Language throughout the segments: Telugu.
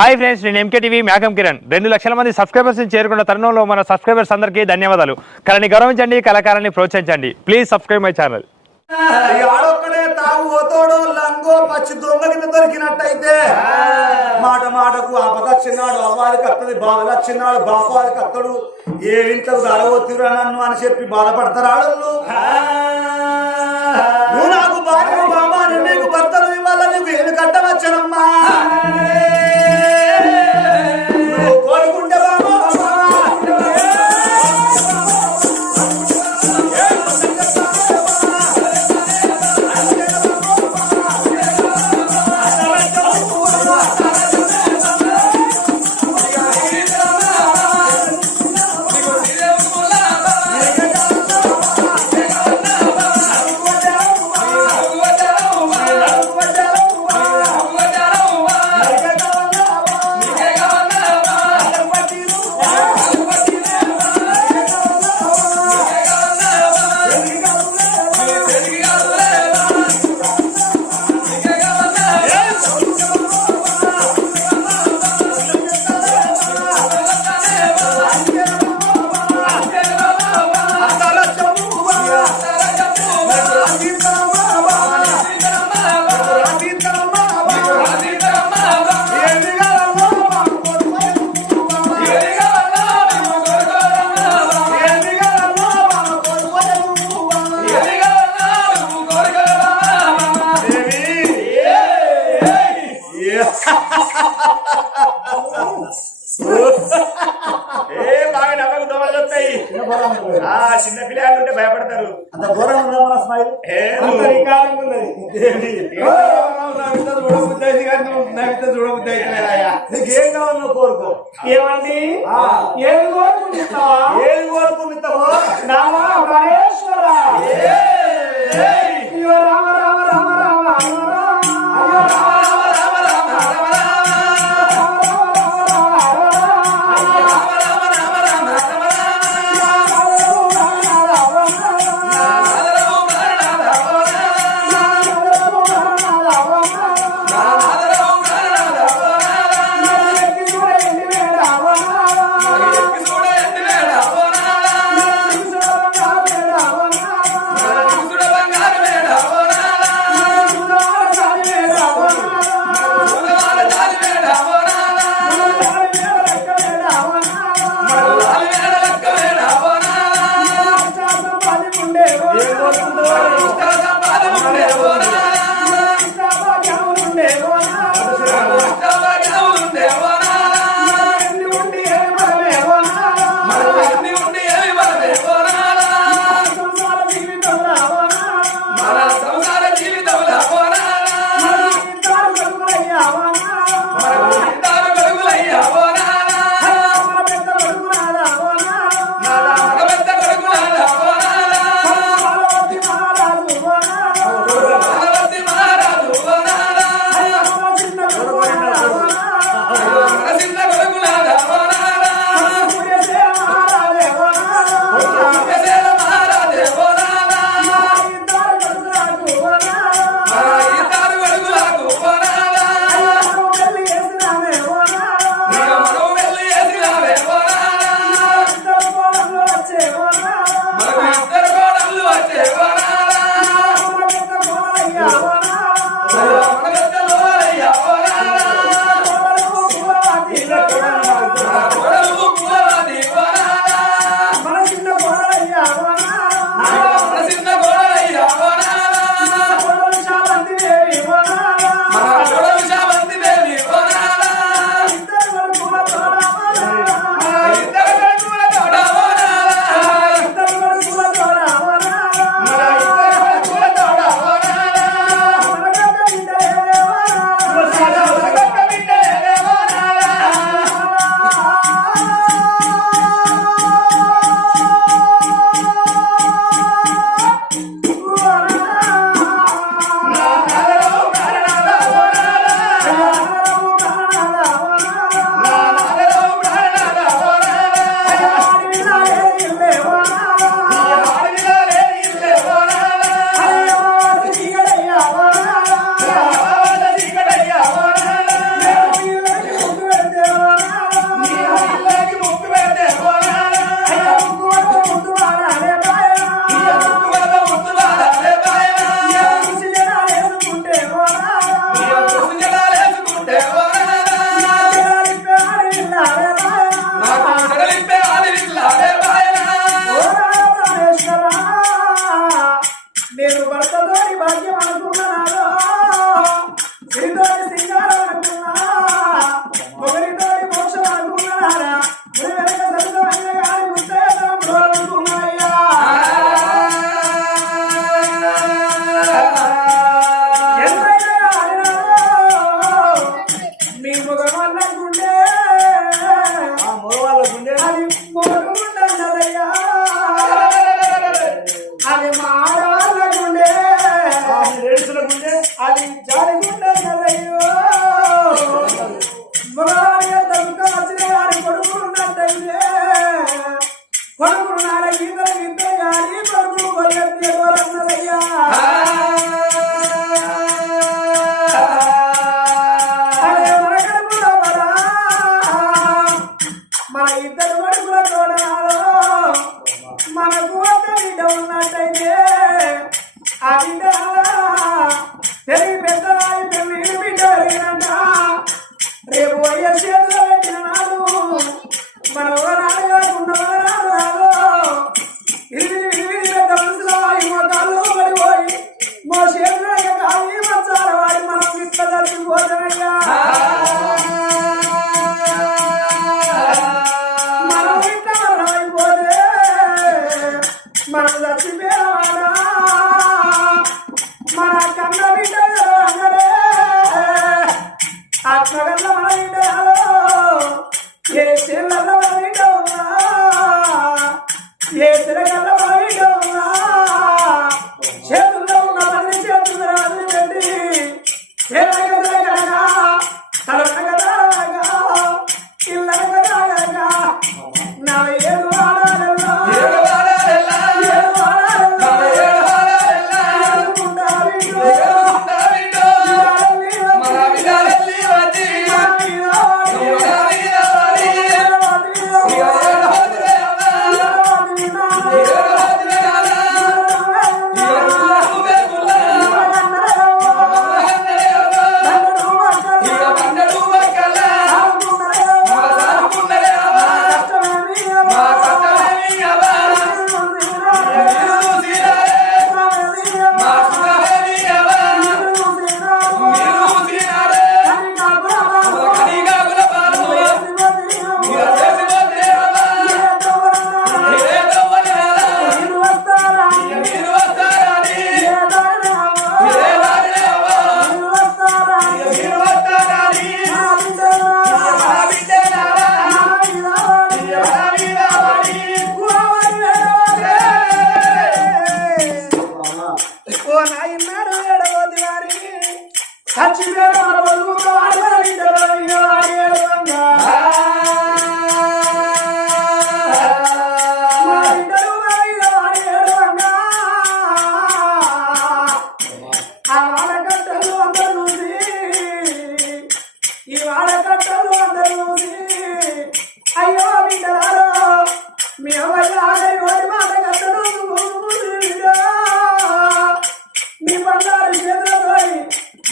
హాయ్ ఫ్రెండ్స్ నేను ఎంకే టీవీ మేకం కిరణ్. రెండు లక్షల మంది సబ్స్క్రైబర్స్ని చేరుకున్న తరుణంలో మన సబ్స్క్రైబర్స్ అందరికీ ధన్యవాదాలు. కళని గౌరవించండి కళాకారాన్ని ప్రోత్సహించండి. Please subscribe my channel. ఆడొక్కడే తాగు పోతోడు లంగో పచ్చి దొంగ దొరికినట్టయితే మాట మాటకు ఆపద చిన్నాడు అవ్వాదికి అత్తది బాధలు చిన్నాడు బాపాదికి అత్తడు ఏ ఇంట్లో అరవత్తిరా నన్ను అని చెప్పి బాధపడతారు ఆడళ్ళు. నువ్వు నాకు భార్య బాబా నీకు భర్తలు ఇవ్వాల నీకు ఏమి కట్టవచ్చనమ్మా? ఆ చిన్న పిల్లలు ఉంటే భయపడతారు. అంత ఘోరం ఉందా మన స్మైల్? ఏ అంత వికారంగా ఉన్నది నీకేం కావాలి నువ్వు కోరుకో. ఏమండి? ఆ. ఏం కోరుకుంటున్నావా? ఏం కోరుకుంటావో రామా రామ రామ రామ రామ. రామ.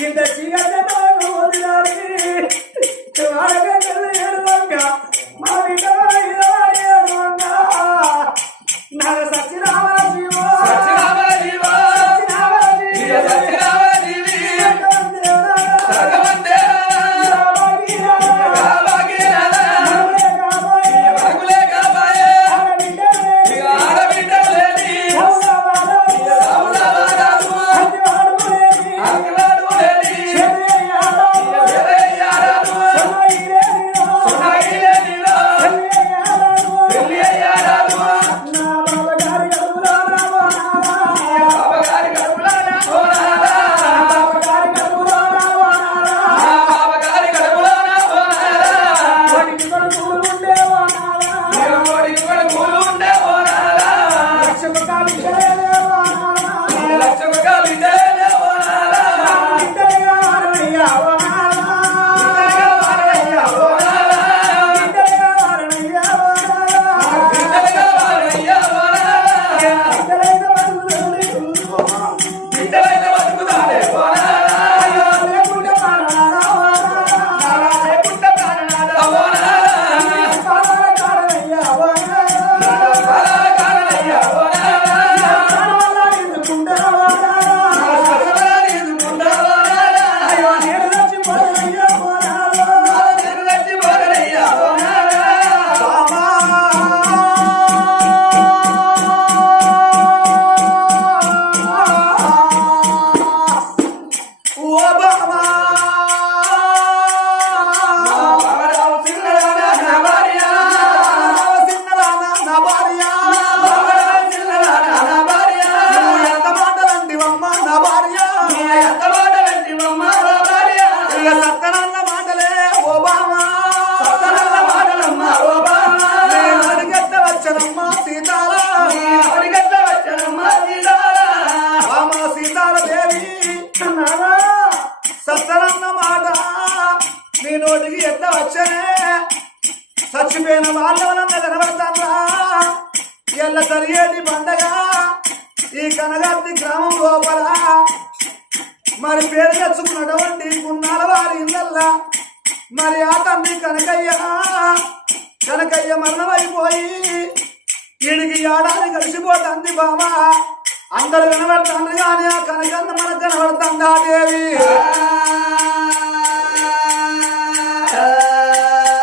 ఇంత చీకటి కలిసిపోతుంది బాబా అందరు వినబడుతుంది కానీ ఆ కనకన్న మనకు కనబడుతుందా దేవి?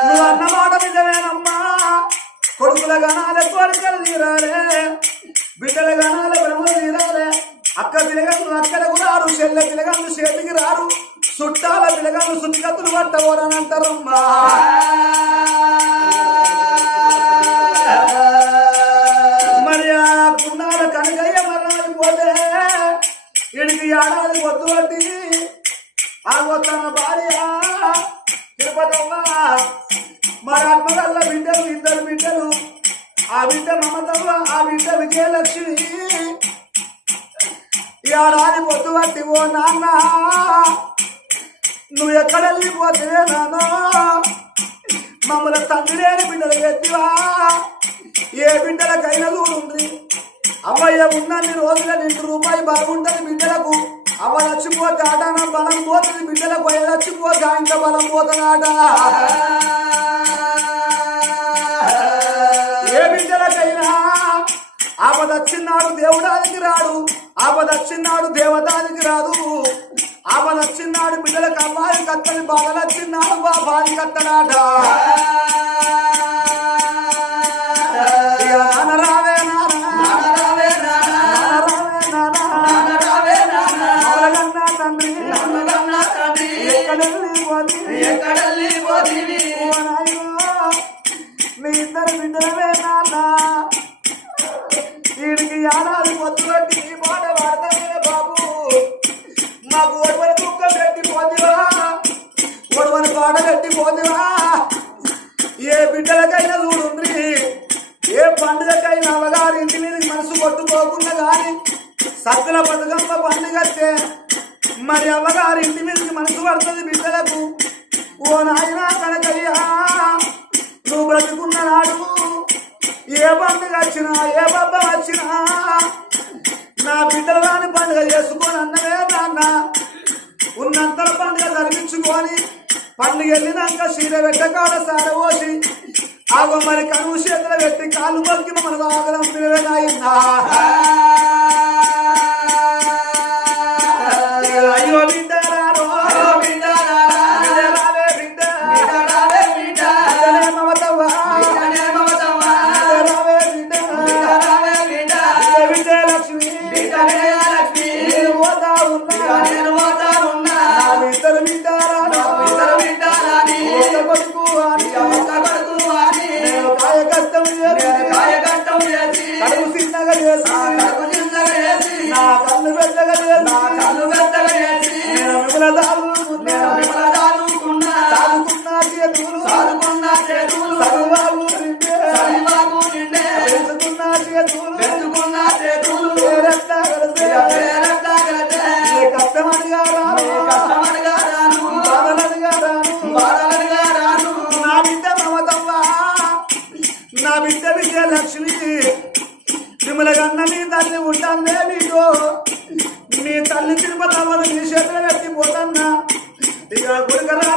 నువ్వు అన్నమాట నిజమేనమ్మా. కొడుకుల గణాల కోరికలు తీరాలే బిడ్డల గణాల బ్రహ్మలు తీరాలే అక్క పిలగలు అక్కడకు రారు చెల్లె పిలగలు చేతికి రారు. చుట్టాల పిలగలు సున్నికత్తులు పట్టవరనంటారమ్మా మరి పోతే వీడికి ఏడాది పొద్దు పట్టి ఆ తన భార్య తిరుపతమ్మ. మరి అమ్మగల్ల బిడ్డలు ఇద్దరు బిడ్డలు. ఆ బిడ్డ మమతమ్మ ఆ బిడ్డ విజయలక్ష్మి. ఏడాది పొద్దు పట్టి ఓ నాన్న. నువ్వు ఎక్కడ వెళ్ళిపోతే నాన్న. మమ్మల్ని తండ్రి లేని బిడ్డలు ఎత్తివా? ఏ బిడ్డలకైనా చూడుంది అవ్వయ్య ఉన్నన్ని రోజుల నిండు రూపాయి బాగుంటుంది బిడ్డలకు. అవ చచ్చిపోతే ఆట బలం పోతుంది బిడ్డలకు. అయ్య చచ్చిపోతే ఇంత బలం పోతుందాట ఏ బిడ్డలకైనా ఆపదచ్చిన్నాడు దేవుడానికి రాడు. ఆపదచ్చిన్నాడు దేవతానికి రాదు. ఆపదచ్చిన్నాడు బిడ్డలకు అమ్మాయి కత్తని బాధలచ్చిన్నాడు బాబాని కత్తనాడా ఎక్కడెళ్ళి పోతివి? మీ ఇద్దరు బిడ్డలమే నాన్న వీడికి ఏడాది పొద్దు మాట చిన్నగా చేసి నా కళ్ళు పెద్దగా చేసి నేను మిమ్మల దారుకున్నా సాదుకున్నా చేతులు సర్వాలు నిండే పెంచుకున్నా చేతులు పేరట్లా కలిసే ఏ కష్టమనిగా రాను బాధలనిగా రాను నా బిడ్డ మమతవ్వ. నా బిడ్డ విజయలక్ష్మి తిరుమల కన్న నీ తల్లి ఉంటానే వీడు నీ తల్లి తిరుపతమ్మను మీ చేతులు పెట్టిపోతన్నా ఇక గురికరా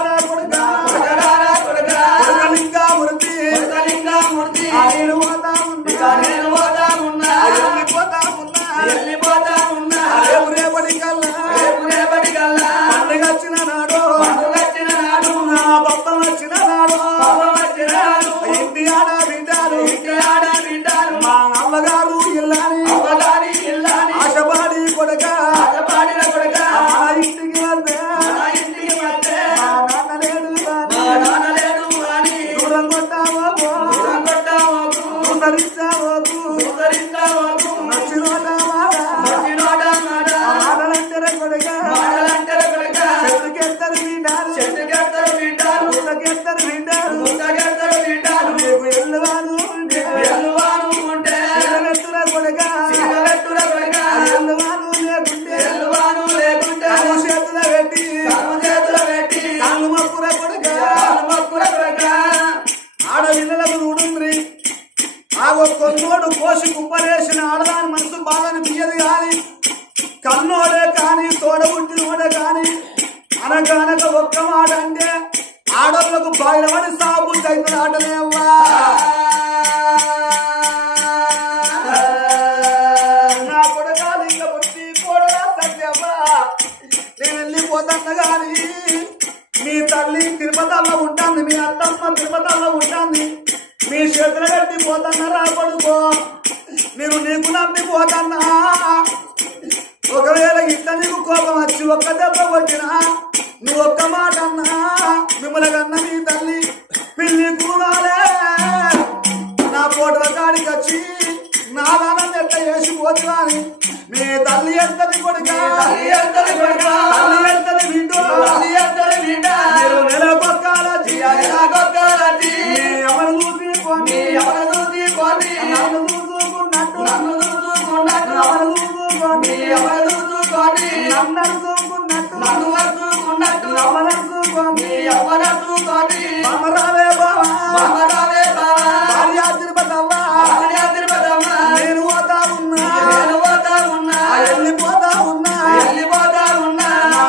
చూసుకొని మమరావే బావా మమరావే బావా భార్య తిరుపతవ్వా భార్య తిరుపతవ్వా నేను పోతా ఉన్నా నేను పోతా ఉన్నా వెళ్ళిపోతా ఉన్నా వెళ్ళిపోతా ఉన్నా నా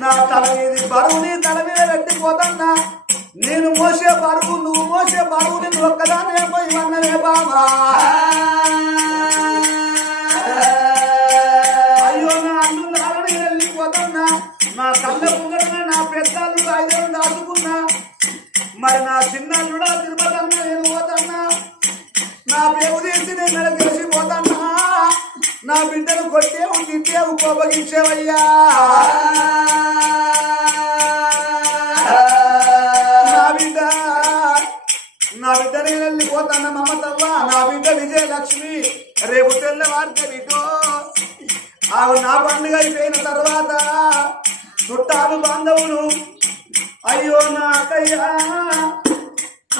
నా తల బరువుని తల మీద పెట్టిపోతున్నా. నేను మోసే బరువు నువ్వు మోసే బరువు నేను ఒక్కదానే పోయి వన్ననే బాబా నా కళ్ళ నా పెద్దలు ఐదు దాటుకున్నా. మరి నా చిన్నల్లుడా తిరుపతన్నా నేను పోతన్నా నా పేరు తీసి నేను తెలిసి పోతన్నా నా బిడ్డను కొట్టేవు తిట్టేవు కోపగించేవయ్యా. నా బిడ్డ నా బిడ్డ నేను వెళ్ళిపోతాను మమతవ్వ నా బిడ్డ విజయలక్ష్మి. రేపు తెల్లవారితే బిడ్డో. ఆవు నా పండుగ అయిపోయిన తర్వాత చుట్టాలు బాంధవులు అయ్యో నా అక్కయ్యా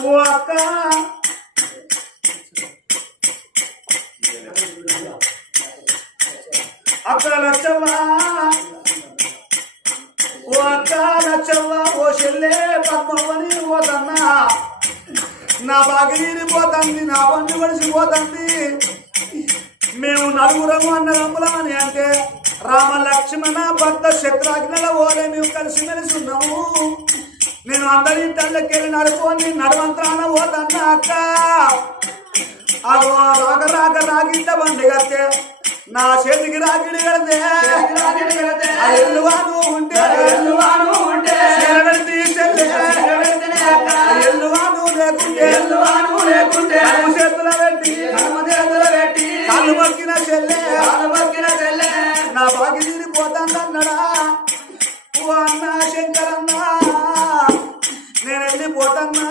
ఓ అక్క. అక్క లచ్చవ్వా ఓ అక్క లచ్చవ్వ ఓ చెల్లె పద్మవ్వని పోతన్నా? నా బాగిరీని పోతుంది నా బండి పడిసిపోతుంది మేము నలుగురము అన్నదమ్ములం అని అంటే రామ లక్ష్మణ భక్త శత్రుఘ్నల ఓలే మేము కలిసిమెలిసి ఉన్నాము నేను అందరి తల్లకెళ్ళి నడుకొని నడవంత్రాన పోతన్నా అక్క. అగో రాక రాక రాగిట్ట బండి కడితే నా చేతికి రాగిడి కడితే ఆ ఎల్లువాను ఉంటే ఎల్లువాను ఉంటే ఎల్లువాను లేకుంటే ఎల్లువాను లేకుంటే చేతుల పెట్టి చేతుల పెట్టి కాళ్ళు మొక్కిన చెల్లె కాళ్ళు చెల్లె నా బాగి తీరిపోతానన్నాడా ఓ అన్న శంకరన్నా నేను వెళ్ళిపోతన్నా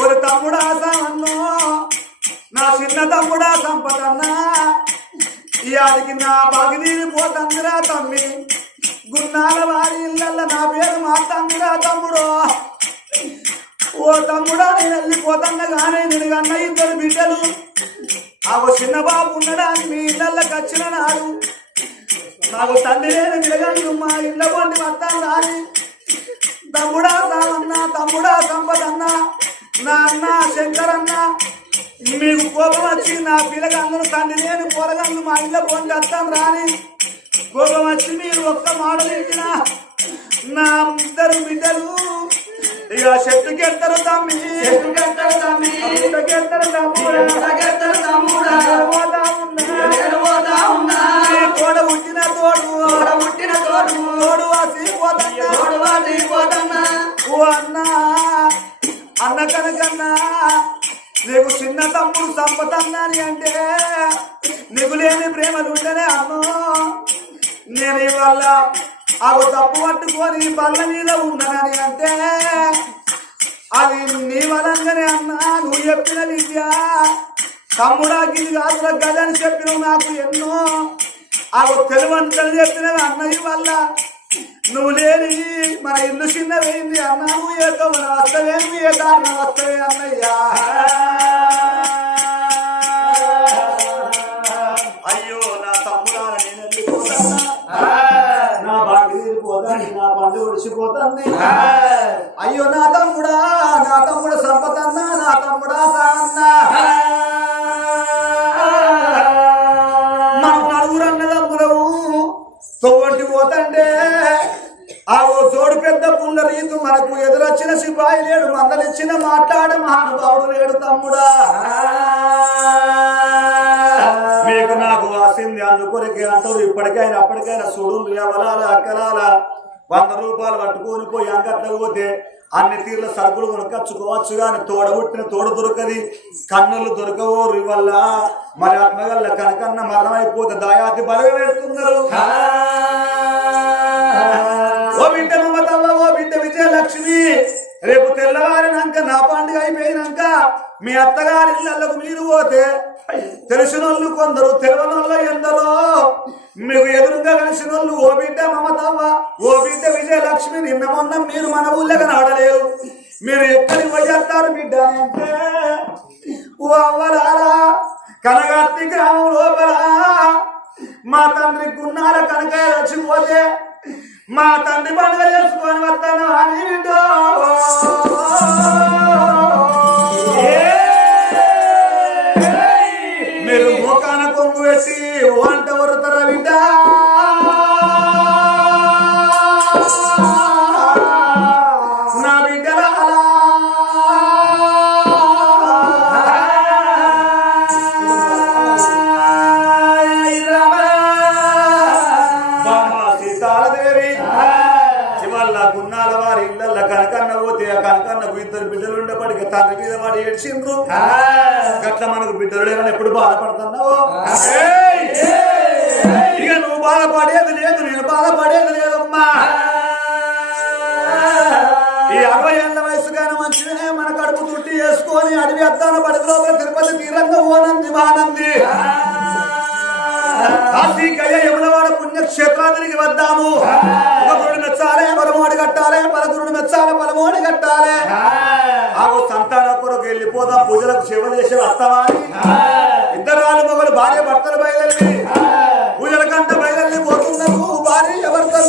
ఒక తమ్ముడా సామన్నో నా చిన్న తమ్ముడా సంపదన్నా. ఇవాడికి నా బాగి తీరిపోతందిరా తమ్మి. గున్నాల వారి ఇళ్ళల్లో నా పేరు మాతందిరా తమ్ముడు. ఓ తమ్ముడా నేను వెళ్ళిపోతున్నా కానీ నేను కన్న ఇద్దరు బిడ్డలు. ఆ చిన్న బాబు ఉండడానికి మీ ఇళ్ళకి వచ్చిన నాడు. నాకు తండ్రి లేని విడగండు మా ఇంట్లో పండి వస్తాను రాని. తమ్ముడా సామన్న తమ్ముడా సంపదన్న నా అన్న శంకరన్న మీకు కోపం వచ్చి నా పిల్లగందరూ తండ్రి లేని పోరగందు మా ఇంట్లో పోని వస్తాను రాని. కోపం వచ్చి మీరు ఒక్క మాటలు ఇచ్చిన నా ఇద్దరు బిడ్డలు. ఇక చెట్టుకెళ్తారు తమ్మి. చెట్టుకెళ్తారు తమ్మి. చెట్టుకెళ్తారు తమ్ముడా. చెట్టుకెళ్తారు తమ్ముడా. పోతా ఉన్నా. పోతా ఉన్నా. తోడ పుట్టిన తోడు. తోడ పుట్టిన తోడు. తోడు వాసి పోతన్నా తోడు వాసి పోతన్నా ఓ అన్నా అన్న కనుకన్నా నీకు చిన్న తమ్ముడు సంపదన్నాని అంటే నీకు లేని ప్రేమలు ఉండనే అన్నో నేను ఇవాళ అవి తప్పు పట్టుకొని బల్ల మీద ఉన్నానని అంటే అది నీ వలంగానే అన్నా నువ్వు చెప్పిన విద్య. తమ్ముడా గిది కాదురా గదని చెప్పిన నాకు ఎన్నో. అవి తెలివంతలు చెప్పిన అన్నయ్య వల్ల. నువ్వు లేని మన ఇల్లు చిన్నవేయింది అన్న నువ్వు ఏదో మన వస్తవేమి ఏ దారిన వస్తవే అన్నయ్యా. అయ్యో నా తమ్ముడా నేను వెళ్ళిపోతానా? నా నా పండు ఒడిసిపోతుంది. అయ్యో నా తమ్ముడా నా తమ్ముడు సంపదన్న నా తమ్ముడా సాన్న. మనం నలుగురు అన్నదమ్ములము తోటి పోతంటే ఆ ఓ తోడు పెద్ద పుల్ల రీతు మనకు ఎదురొచ్చిన సిపాయి లేడు మందలిచ్చిన మాట్లాడ మహానుభావుడు లేడు తమ్ముడా. మీకు నాకు వాసింది అందుకొరికి అంటారు ఇప్పటికైనా అప్పటికైనా చూడు ఎవలాల అక్కలాల వంద రూపాయలు పట్టుకొని పోయి అంగట్ల పోతే అన్ని తీర్ల సరుకులు కొనుక్కొచ్చుకోవచ్చు కానీ తోడ పుట్టిన తోడు దొరకది. కన్నులు దొరకవు వల్ల. మరి ఆత్మగల్ల కనకన్న మరణమైపోతే దాయాతి బలగ పెడుతున్నారు ఓ బిడ్డ మమతమ్మ ఓ బిడ్డ విజయలక్ష్మి. రేపు తెల్లవారినాక నా పండుగ అయిపోయినాక మీ అత్తగారి ఇళ్ళకు మీరు పోతే తెలిసిన వాళ్ళు కొందరు తెలియనోళ్ళు ఎందరో మీకు ఎదురుగా కలిసిన వాళ్ళు ఓ బిడ్డ మమతమ్మ ఓ బిడ్డ విజయలక్ష్మి నిన్న మొన్న మీరు మన ఊళ్ళకి నాడలేరు మీరు ఎక్కడికి పోయేస్తారు బిడ్డ? అంటే ఓ అవ్వలారా కనగర్తి గ్రామం లోపల మా తండ్రి గున్నాల కనకాయ రచిపోతే మా తండ్రి పండుగ చేసుకొని వస్తాను అని కొంగు వంట వరుతారా బిడ్డా? గట్ల మనకు బిడ్డలు లేవని ఎప్పుడు బాధపడుతున్నావు! ఇక నువ్వు బాధపడేది లేదు నేను బాధపడేది లేదమ్మా. ఈ అరవై ఏళ్ళ వయసు కానీ మంచిదే మన కడుపు తుట్టి వేసుకొని అడవి అద్దాన పడికి లోపల తిరుపతి తీరంగా ఓనంది కార్తీకయ్య యమునవాడ పుణ్యక్షేత్రానికి వద్దాము. ఒకరుడు మెచ్చాలే పరమోడి కట్టాలే పలకురుడు మెచ్చాలే పరమోడి కట్టాలే ఆవు సంతాన కొరకు వెళ్ళిపోదాం పూజలకు సేవ చేసే వస్తామని ఇద్దరు వాళ్ళు మొగలు భార్య భర్తలు బయలుదేరి. పూజల కంట బయలుదేరి పోతున్నారు భార్య ఎవరితో